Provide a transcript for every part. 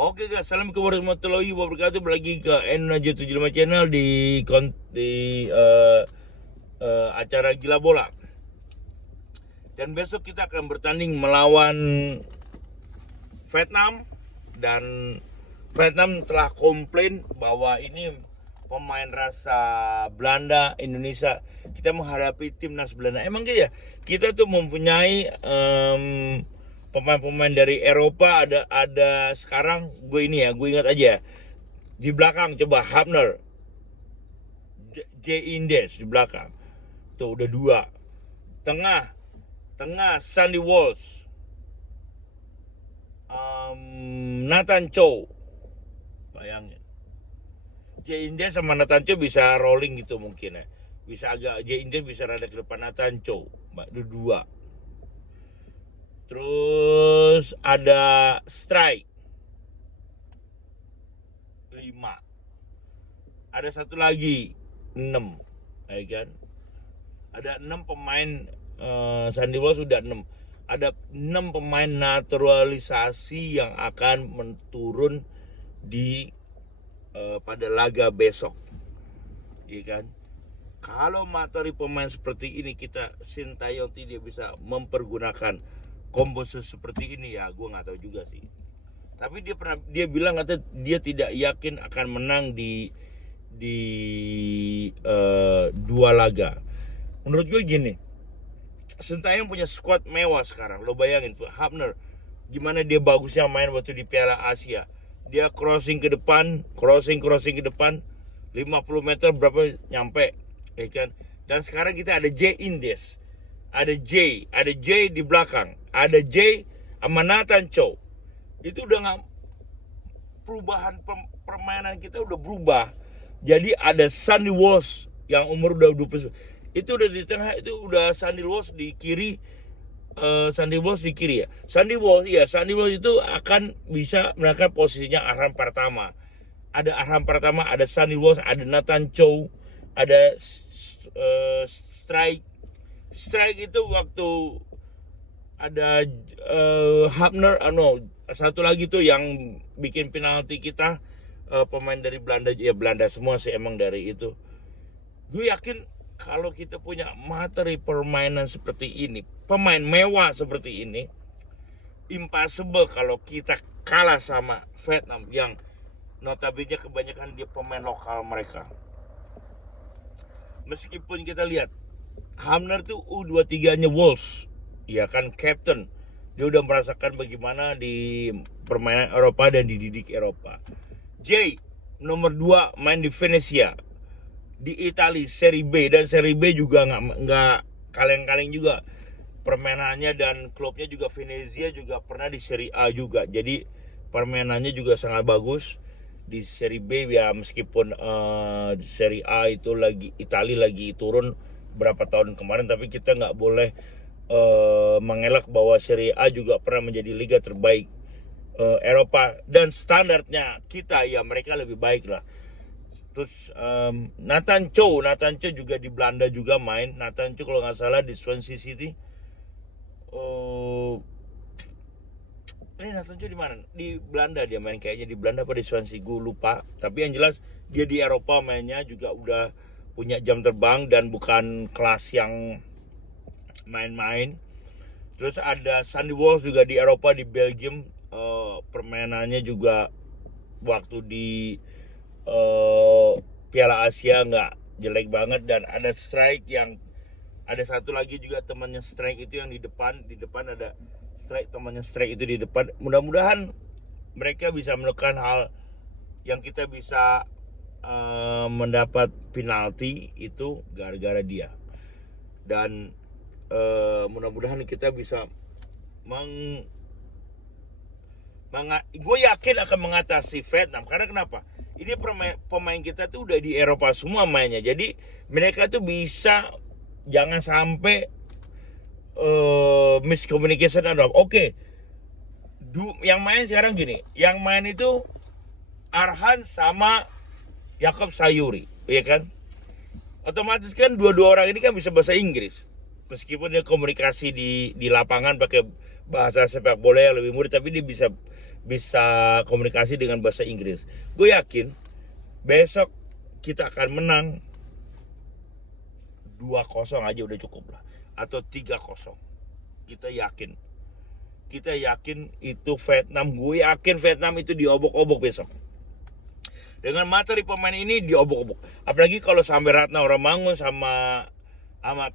Oke guys, assalamualaikum warahmatullahi wabarakatuh. Lagi ke N75 Channel di acara Gila Bola. Dan besok kita akan bertanding melawan Vietnam. Dan Vietnam telah komplain bahwa ini pemain rasa Belanda, Indonesia. Kita menghadapi timnas Belanda. Emang gitu ya? Kita tuh mempunyai pemain-pemain dari Eropa. Ada sekarang gue ingat aja di belakang, coba Hapner, J Indes di belakang tuh udah dua. Tengah Sandy Walsh, Nathan Chow. Bayangin J Indes sama Nathan Chow bisa rolling gitu mungkin ya, bisa agak J Indes bisa rada ke depan Nathan Chow, dua. Terus ada strike 5. Ada satu lagi 6, ya kan? Ada 6 pemain. Sandy Walsh sudah 6. Ada 6 pemain naturalisasi yang akan menurun di pada laga besok, ya kan? Kalau materi pemain seperti ini kita Sintayong tidak bisa mempergunakan komposisi seperti ini, ya gue nggak tahu juga sih. Tapi dia bilang kata dia tidak yakin akan menang di dua laga. Menurut gue gini, Sintayong punya squad mewah sekarang. Lo bayangin tuh Hapner, gimana dia bagusnya main waktu di Piala Asia. Dia crossing ke depan, crossing ke depan 50 meter berapa nyampe, ya kan? Dan sekarang kita ada J Indes, ada J di belakang, ada J sama Nathan Chow. Itu udah nggak, perubahan permainan kita udah berubah. Jadi ada Sandy Walsh yang umur udah 20, itu udah di tengah, itu udah Sandy Walsh di kiri. Sandy Walsh di kiri ya. Sandy Walsh itu akan bisa menangkan posisinya Arham Pratama. Ada Arham Pratama, ada Sandy Walsh, ada Nathan Chow, ada strike itu waktu ada Hapner, satu lagi tuh yang bikin penalti kita, pemain dari Belanda, ya Belanda semua sih emang dari itu. Gue yakin kalau kita punya materi permainan seperti ini, pemain mewah seperti ini, impossible kalau kita kalah sama Vietnam yang notabene kebanyakan dia pemain lokal mereka. Meskipun kita lihat Hamner tuh U23-nya Wolves, ya kan, captain. Dia udah merasakan bagaimana di permainan Eropa dan dididik Eropa. J nomor 2 main di Venezia, di Italia Serie B, dan Serie B juga nggak kaleng-kaleng juga permainannya, dan klubnya juga Venezia juga pernah di Serie A juga. Jadi permainannya juga sangat bagus di Serie B ya, meskipun di Serie A itu lagi Italia lagi turun berapa tahun kemarin, tapi kita nggak boleh mengelak bahwa Serie A juga pernah menjadi liga terbaik Eropa, dan standarnya kita ya mereka lebih baik lah. Terus Nathan Chow juga di Belanda juga main. Nathan Chow kalau nggak salah di Swansea City. Nathan Chow di mana? Di Belanda dia main kayaknya, di Belanda apa di Swansea, gue lupa. Tapi yang jelas dia di Eropa mainnya juga udah punya jam terbang dan bukan kelas yang main-main. Terus ada Sandy Walsh juga di Eropa, di Belgium. Permainannya juga waktu di Piala Asia nggak jelek banget. Dan ada strike yang ada satu lagi juga temannya strike itu yang di depan ada strike, temannya strike itu di depan. Mudah-mudahan mereka bisa melakukan hal yang kita bisa mendapat penalti itu gara-gara dia. Dan mudah-mudahan kita bisa gue yakin akan mengatasi Vietnam. Karena kenapa? Ini pemain kita tuh udah di Eropa semua mainnya. Jadi mereka tuh bisa, jangan sampai miscommunication ada. Oke. Yang main sekarang gini, yang main itu Arhan sama Jakob Sayuri, ya kan? Otomatis kan dua-dua orang ini kan bisa bahasa Inggris. Meskipun dia komunikasi di lapangan pakai bahasa sepak bola yang lebih mudah, tapi dia bisa komunikasi dengan bahasa Inggris. Gue yakin besok kita akan menang 2-0 aja udah cukup lah, atau 3-0. Kita yakin itu Vietnam. Gue yakin Vietnam itu diobok-obok besok. Dengan materi pemain ini diobok-obok. Apalagi kalau sampai Ratna Oramangun sama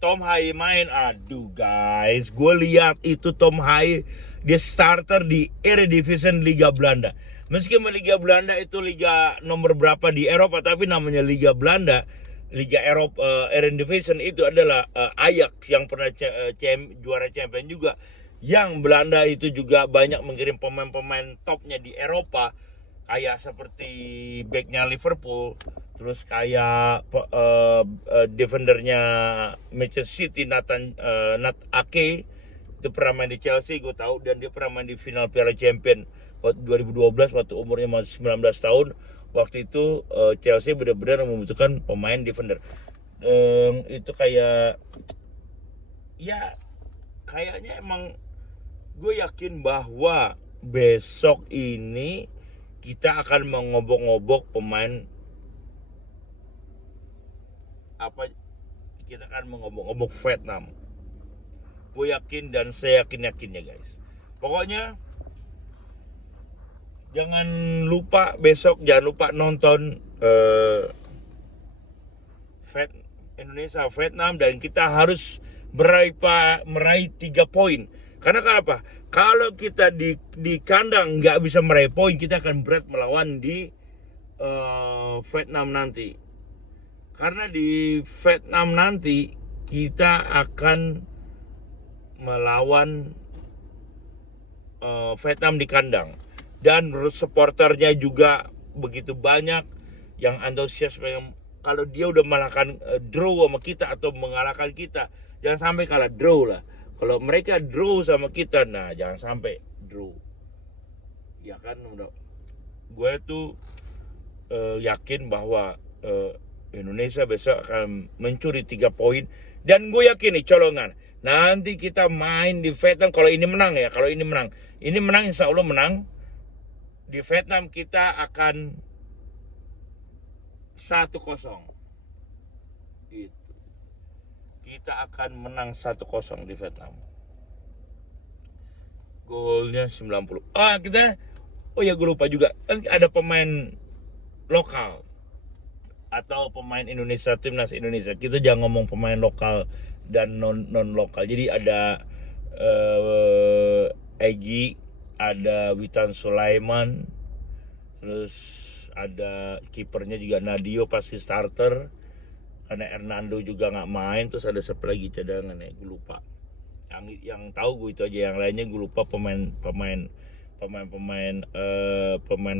Tom Hai main. Aduh guys, gue lihat itu Tom Hai dia starter di Eredivisie Liga Belanda. Meskipun Liga Belanda itu liga nomor berapa di Eropa, tapi namanya Liga Belanda, Liga Eropa, Eredivisie itu adalah Ajax yang pernah juara champion juga. Yang Belanda itu juga banyak mengirim pemain-pemain topnya di Eropa, kayak seperti backnya Liverpool, terus kayak defendernya Manchester City Nat Ake itu pernah main di Chelsea, gue tahu, dan dia pernah main di final Piala Champion waktu 2012 waktu umurnya masih 19 tahun. Waktu itu Chelsea benar-benar membutuhkan pemain defender. Itu kayak ya kayaknya emang gue yakin bahwa besok ini kita akan mengobok-ngobok pemain kita akan mengobok-ngobok Vietnam. Gue yakin dan saya yakinnya guys. Pokoknya jangan lupa nonton Indonesia Vietnam, dan kita harus meraih 3 poin. Karena kenapa? Kalau kita di kandang nggak bisa meraih poin, kita akan berat melawan di Vietnam nanti. Karena di Vietnam nanti kita akan melawan Vietnam di kandang, dan supporternya juga begitu banyak yang antusias kalau dia udah mengalahkan draw sama kita atau mengalahkan kita, jangan sampai kalah draw lah. Kalau mereka draw sama kita, nah jangan sampai draw. Ya kan, gue tuh yakin bahwa Indonesia besok akan mencuri 3 poin, dan gue yakin nih colongan. Nanti kita main di Vietnam, kalau ini menang ya, ini menang insya Allah menang. Di Vietnam kita akan 1-0. Gitu. Kita akan menang 1-0 di Vietnam. Golnya 90. Oh ya, gue lupa juga. Ada pemain lokal atau pemain Indonesia, timnas Indonesia. Kita jangan ngomong pemain lokal dan non lokal. Jadi ada Egy, ada Witan Sulaiman, terus ada kipernya juga Nadio pasti starter karena Hernando juga nggak main. Terus ada siapa lagi cadangan ya, gue lupa. Yang tahu gue itu aja, yang lainnya gue lupa pemain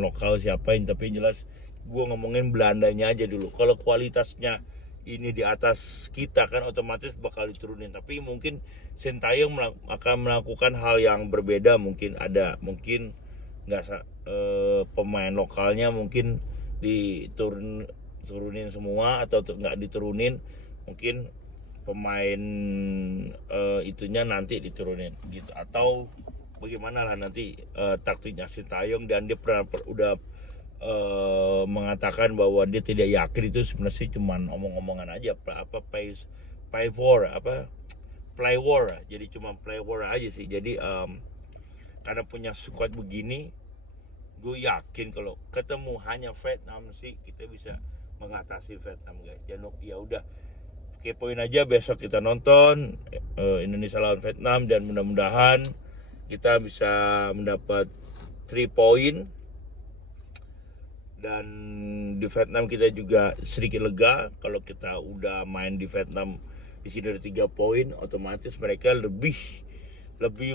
lokal siapain. Tapi jelas gue ngomongin Belandanya aja dulu. Kalau kualitasnya ini di atas kita kan otomatis bakal diturunin. Tapi mungkin Sintayong akan melakukan hal yang berbeda. Mungkin nggak pemain lokalnya mungkin turunin semua, atau nggak diturunin. Mungkin pemain itunya nanti diturunin gitu, atau bagaimana lah nanti taktiknya Sintayong. Dan dia udah mengatakan bahwa dia tidak yakin, itu sebenarnya cuma omong-omongan aja, play war, jadi cuma play war aja sih. Jadi karena punya squad begini, gue yakin kalau ketemu hanya Vietnam sih kita bisa mengatasi Vietnam guys. Ya udah, kepoin aja besok kita nonton Indonesia lawan Vietnam, dan mudah-mudahan kita bisa mendapat 3 poin. Dan di Vietnam kita juga sedikit lega kalau kita udah main di Vietnam di sini ada 3 poin, otomatis mereka lebih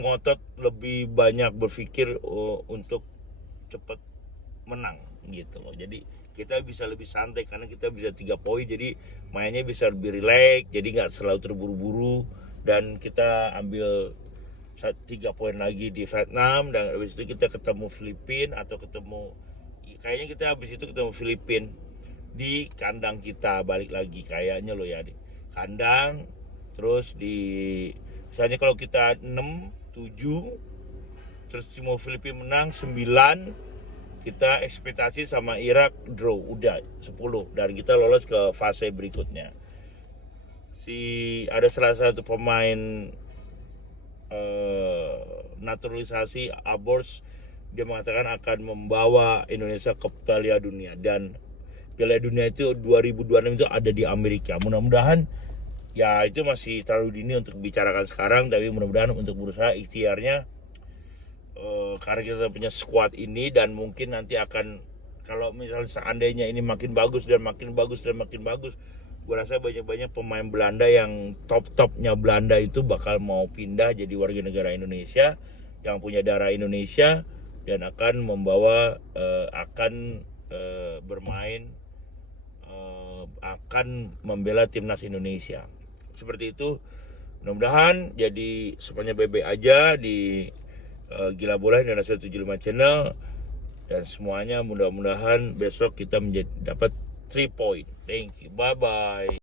ngotot, lebih banyak berpikir untuk cepat menang gitu loh. Jadi kita bisa lebih santai karena kita bisa 3 poin, jadi mainnya bisa lebih rileks, jadi nggak selalu terburu-buru. Dan kita ambil 3 poin lagi di Vietnam, dan habis itu kita ketemu Filipina, atau kayaknya kita habis itu ketemu Filipina di kandang kita balik lagi kayaknya loh ya, di kandang. Terus misalnya kalau kita 6-7 Terus Timor Filipina menang 9. Kita ekspektasi sama Irak draw, udah 10, dan kita lolos ke fase berikutnya. Ada salah satu pemain naturalisasi Abors, dia mengatakan akan membawa Indonesia ke Piala Dunia, dan Piala Dunia itu 2026 itu ada di Amerika. Mudah-mudahan, ya itu masih terlalu dini untuk bicarakan sekarang, tapi mudah-mudahan untuk berusaha ikhtiarnya, karena kita punya squad ini, dan mungkin nanti akan, kalau misalnya seandainya ini makin bagus dan makin bagus dan makin bagus, gue rasa banyak-banyak pemain Belanda yang top-topnya Belanda itu bakal mau pindah jadi warga negara Indonesia yang punya darah Indonesia, dan akan membawa bermain, akan membela timnas Indonesia. Seperti itu. Mudah-mudahan jadi semuanya baik-baik aja di Gila Bola Indonesia 75 channel, dan semuanya mudah-mudahan besok kita dapat 3 point. Thank you, bye bye.